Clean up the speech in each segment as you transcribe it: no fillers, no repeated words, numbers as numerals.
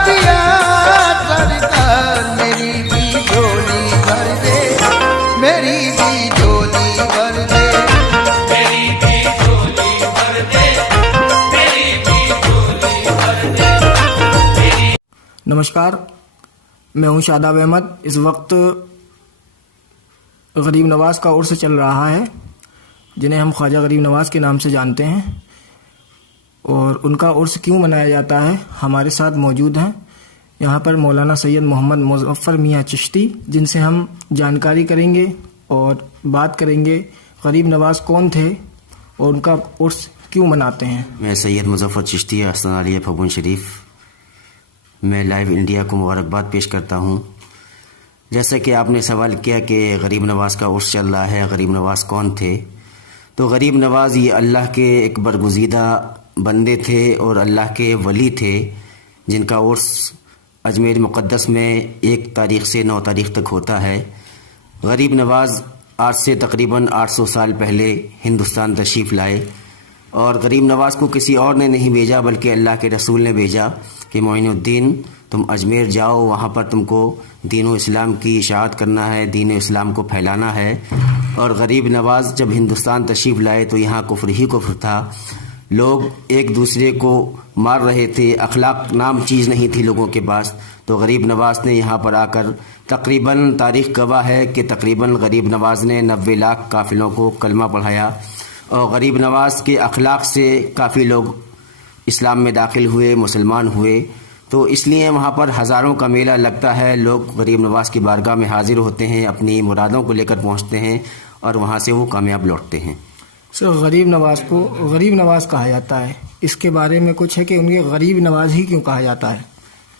पिया सरकार मेरी भी झोली भर दे, मेरी भी झोली भर दे, मेरी भी झोली भर दे, मेरी भी झोली भर दे, मेरी। नमस्कार, मैं हूं शादाब अहमद। इस वक्त गरीब नवाज का उर्स चल रहा है, जिन्हें हम ख्वाजा गरीब नवाज के नाम से जानते हैं। और उनका उर्स क्यों मनाया जाता है, हमारे साथ मौजूद हैं यहाँ पर मौलाना सैयद मोहम्मद मुज़फ़्फ़र मियाँ चिश्ती, जिनसे हम जानकारी करेंगे और बात करेंगे गरीब नवाज कौन थे और उनका उर्स क्यों मनाते हैं। मैं सैयद मुज़फ़्फ़र चिश्ती हसन आलिया फगुन शरीफ, मैं लाइव इंडिया को मुबारकबाद पेश करता हूँ। जैसा कि आपने सवाल किया कि गरीब नवाज का उर्स चल रहा है, गरीब नवाज कौन थे, तो गरीब नवाज ये अल्लाह के एक बरगुज़ीदा बंदे थे और अल्लाह के वली थे, जिनका उर्स अजमेर मुक़द्दस में 1 तारीख़ से 9 तारीख़ तक होता है। गरीब नवाज आज से तकरीबन 800 साल पहले हिंदुस्तान तशरीफ़ लाए और गरीब नवाज को किसी और ने नहीं भेजा बल्कि अल्लाह के रसूल ने भेजा कि मोइनुद्दीन तुम अजमेर जाओ, वहाँ पर तुमको दीन इस्लाम की इशाअत करना है, दीन इस्लाम को फैलाना है। और गरीब नवाज जब हिंदुस्तान तशरीफ़ लाए तो यहाँ कुफ्र ही कुफ्र था, लोग एक दूसरे को मार रहे थे, अखलाक नाम चीज़ नहीं थी लोगों के पास। तो गरीब नवाज ने यहाँ पर आकर तकरीबन तारीख़ गवाह है कि तकरीबन गरीब नवाज ने 90 लाख काफिलों को कलमा पढ़ाया और गरीब नवाज के अखलाक से काफ़ी लोग इस्लाम में दाखिल हुए, मुसलमान हुए। तो इसलिए वहाँ पर हज़ारों का मेला लगता है, लोग गरीब नवाज की बारगाह में हाजिर होते हैं, अपनी मुरादों को लेकर पहुँचते हैं और वहाँ से वो कामयाब लौटते हैं। सर, गरीब नवाज को गरीब नवाज कहा जाता है, इसके बारे में कुछ है कि उनके गरीब नवाज ही क्यों कहा जाता है?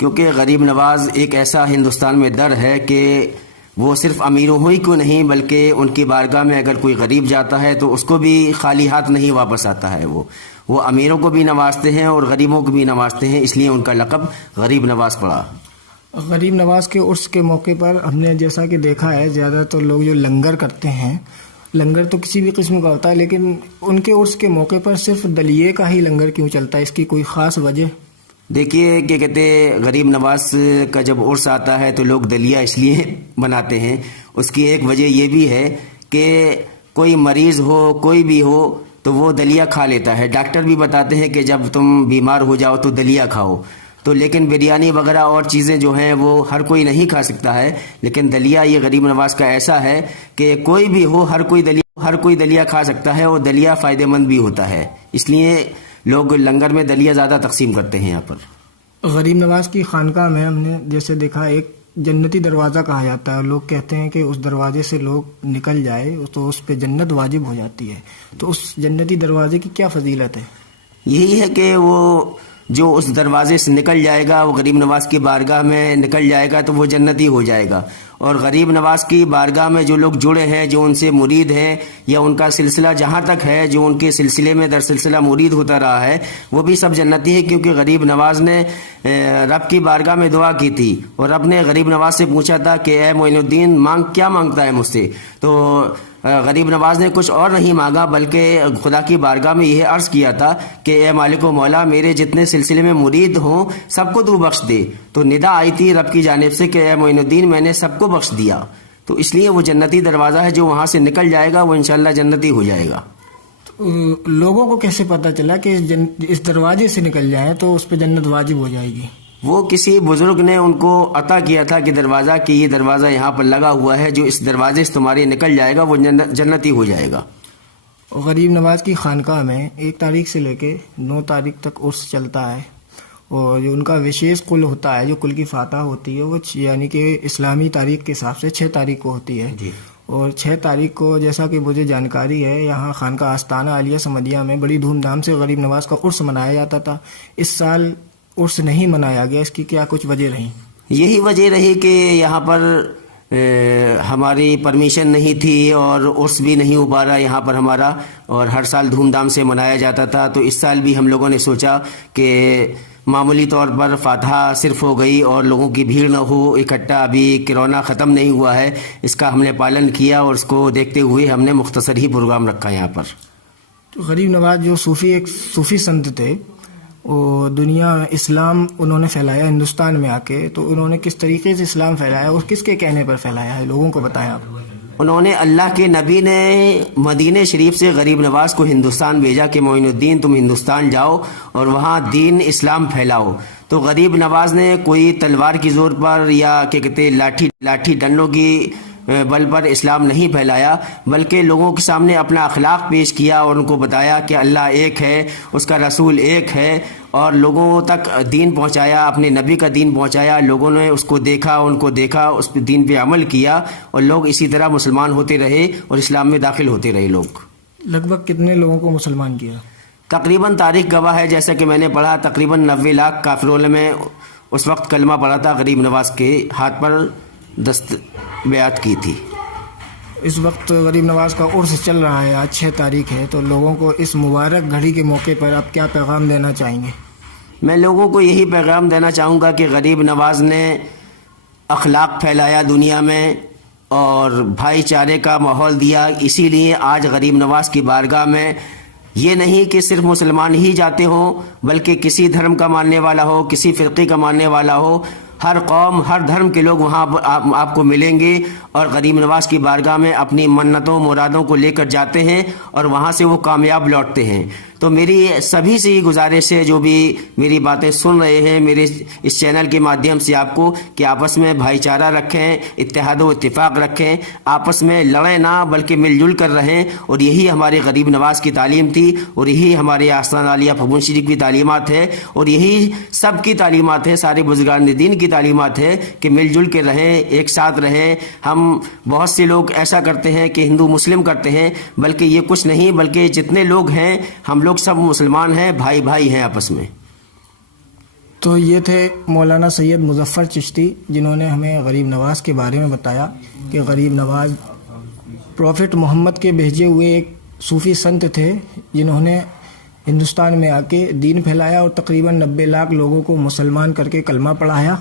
क्योंकि गरीब नवाज एक ऐसा हिंदुस्तान में दर है कि वो सिर्फ अमीरों ही को नहीं बल्कि उनकी बारगाह में अगर कोई गरीब जाता है तो उसको भी खाली हाथ नहीं वापस आता है। वो अमीरों को भी नवाजते हैं और गरीबों को भी नवाजते हैं, इसलिए उनका लक़ब गरीब नवाज पड़ा। गरीब नवाज के उर्स के मौके पर हमने जैसा कि देखा है, ज़्यादातर लोग जो लंगर करते हैं, लंगर तो किसी भी किस्म का होता है, लेकिन उनके उर्स के मौके पर सिर्फ दलिये का ही लंगर क्यों चलता है, इसकी कोई ख़ास वजह? देखिए, क्या कहते हैं, गरीब नवाज का जब उर्स आता है तो लोग दलिया इसलिए बनाते हैं, उसकी एक वजह यह भी है कि कोई मरीज़ हो, कोई भी हो तो वो दलिया खा लेता है। डॉक्टर भी बताते हैं कि जब तुम बीमार हो जाओ तो दलिया खाओ। तो लेकिन बिरयानी वगैरह और चीज़ें जो हैं वो हर कोई नहीं खा सकता है, लेकिन दलिया ये गरीब नवाज का ऐसा है कि कोई भी हो हर कोई दलिया खा सकता है और दलिया फ़ायदेमंद भी होता है, इसलिए लोग लंगर में दलिया ज़्यादा तकसीम करते हैं। यहाँ पर गरीब नवाज की खानकाह में हमने जैसे देखा एक जन्नती दरवाज़ा कहा जाता है, लोग कहते हैं कि उस दरवाजे से लोग निकल जाए तो उस पे जन्नत वाजिब हो जाती है। तो उस जन्नती दरवाजे की क्या फजीलत है? यही है कि वो जो उस दरवाजे से निकल जाएगा, वो गरीब नवाज की बारगाह में निकल जाएगा तो वो जन्नती हो जाएगा। और गरीब नवाज की बारगाह में जो लोग जुड़े हैं, जो उनसे मुरीद हैं या उनका सिलसिला जहाँ तक है, जो उनके सिलसिले में दर सिलसिला मुरीद होता रहा है, वो भी सब जन्नती है। क्योंकि गरीब नवाज ने रब की बारगाह में दुआ की थी और रब ने गरीब नवाज से पूछा था कि ए मोइनुद्दीन क्या मांगता है मुझसे। तो गरीब नवाज ने कुछ और नहीं मांगा बल्कि खुदा की बारगाह में यह अर्ज़ किया था कि ए मालिक व मौला, मेरे जितने सिलसिले में मुरीद हों सबको तू बख्श दे। तो निदा आई थी रब की जानिब से कि ए मोइनुद्दीन मैंने सबको बख्श दिया। तो इसलिए वो जन्नती दरवाज़ा है, जो वहाँ से निकल जाएगा वो इंशाअल्लाह जन्नती हो जाएगा। तो लोगों को कैसे पता चला कि इस दरवाजे से निकल जाए तो उस पर जन्नत वाजिब हो जाएगी? वो किसी बुजुर्ग ने उनको अता किया था कि दरवाज़ा कि ये दरवाज़ा यहाँ पर लगा हुआ है, जो इस दरवाजे से तुम्हारे निकल जाएगा वो जन्नती हो जाएगा। गरीब नवाज की खानकाह में 1 तारीख से लेके 9 तारीख तक उर्स चलता है और जो उनका विशेष कुल होता है, जो कुल की फातह होती है, वो यानी कि इस्लामी तारीख के हिसाब से 6 तारीख को होती है। और 6 तारीख को जैसा कि मुझे जानकारी है, यहाँ खानकाह आस्ताना आलिया समदिया में बड़ी धूमधाम से गरीब नवाज का उर्स मनाया जाता था। इस साल उर्स नहीं मनाया गया, इसकी क्या कुछ वजह रही? यही वजह रही कि यहाँ पर हमारी परमिशन नहीं थी और उर्स भी नहीं हो पा रहा यहाँ पर हमारा, और हर साल धूमधाम से मनाया जाता था। तो इस साल भी हम लोगों ने सोचा कि मामूली तौर पर फातहा सिर्फ हो गई और लोगों की भीड़ न हो इकट्ठा, अभी कोरोना ख़त्म नहीं हुआ है, इसका हमने पालन किया और इसको देखते हुए हमने मुख्तसर ही प्रोग्राम रखा यहाँ पर। तो गरीब नवाज जो एक सूफ़ी संत थे, اور دنیا میں اسلام انہوں نے پھیلایا ہندوستان میں آ کے، تو انہوں نے کس طریقے سے اسلام پھیلایا اور کس کے کہنے پر پھیلایا ہے، لوگوں کو بتائیں آپ۔ انہوں نے، اللہ کے نبی نے مدینہ شریف سے غریب نواز کو ہندوستان بھیجا کہ معین الدین تم ہندوستان جاؤ اور وہاں دین اسلام پھیلاؤ۔ تو غریب نواز نے کوئی تلوار کی زور پر یا کیا کہتے ہیں لاٹھی ڈنڈوں کی بل پر اسلام نہیں پھیلایا، بلکہ لوگوں کے سامنے اپنا اخلاق پیش کیا اور ان کو بتایا کہ اللہ ایک ہے، اس کا رسول ایک ہے، اور لوگوں تک دین پہنچایا، اپنے نبی کا دین پہنچایا۔ لوگوں نے اس کو دیکھا، ان کو دیکھا، اس پہ دین پہ عمل کیا، اور لوگ اسی طرح مسلمان ہوتے رہے اور اسلام میں داخل ہوتے رہے لوگ۔ لگ بھگ کتنے لوگوں کو مسلمان کیا؟ تقریباً تاریخ گواہ ہے، جیسا کہ میں نے پڑھا، تقریباً 90 لاکھ کافروں میں اس وقت کلمہ پڑھا تھا، غریب نواز کے ہاتھ پر دست بیعت کی تھی۔ اس وقت غریب نواز کا عرس چل رہا ہے، آج 6 تاریخ ہے، تو لوگوں کو اس مبارک گھڑی کے موقع پر آپ کیا پیغام دینا چاہیں گے؟ میں لوگوں کو یہی پیغام دینا چاہوں گا کہ غریب نواز نے اخلاق پھیلایا دنیا میں اور بھائی چارے کا ماحول دیا، اسی لیے آج غریب نواز کی بارگاہ میں یہ نہیں کہ صرف مسلمان ہی جاتے ہوں، بلکہ کسی دھرم کا ماننے والا ہو، کسی فرقے کا ماننے والا ہو، ہر قوم، ہر دھرم کے لوگ وہاں آپ کو ملیں گے اور غریب نواز کی بارگاہ میں اپنی منتوں مرادوں کو لے کر جاتے ہیں اور وہاں سے وہ کامیاب لوٹتے ہیں۔ تو میری سبھی سے یہ گزارش ہے جو بھی میری باتیں سن رہے ہیں میرے اس چینل کے مادھیم سے آپ کو، کہ آپس میں بھائی چارہ رکھیں، اتحاد و اتفاق رکھیں، آپس میں لڑیں نہ بلکہ مل جل کر رہیں، اور یہی ہمارے غریب نواز کی تعلیم تھی، اور یہی ہمارے آستان عالیہ پھپھون شریف کی تعلیمات ہے، اور یہی سب کی تعلیمات ہے، سارے بزرگان دین کی تعلیمات ہے کہ مل جل کے رہیں، ایک ساتھ رہیں۔ ہم بہت سے لوگ ایسا کرتے ہیں کہ ہندو مسلم کرتے ہیں، بلکہ یہ کچھ نہیں، بلکہ جتنے لوگ ہیں ہم لوگ سب مسلمان ہیں، بھائی بھائی ہیں آپس میں۔ تو یہ تھے مولانا سید مظفر چشتی، جنہوں نے ہمیں غریب نواز کے بارے میں بتایا کہ غریب نواز پروفٹ محمد کے بھیجے ہوئے ایک صوفی سنت تھے، جنہوں نے ہندوستان میں آ کے دین پھیلایا اور تقریباً 90 لاکھ لوگوں کو مسلمان کر کے کلمہ پڑھایا۔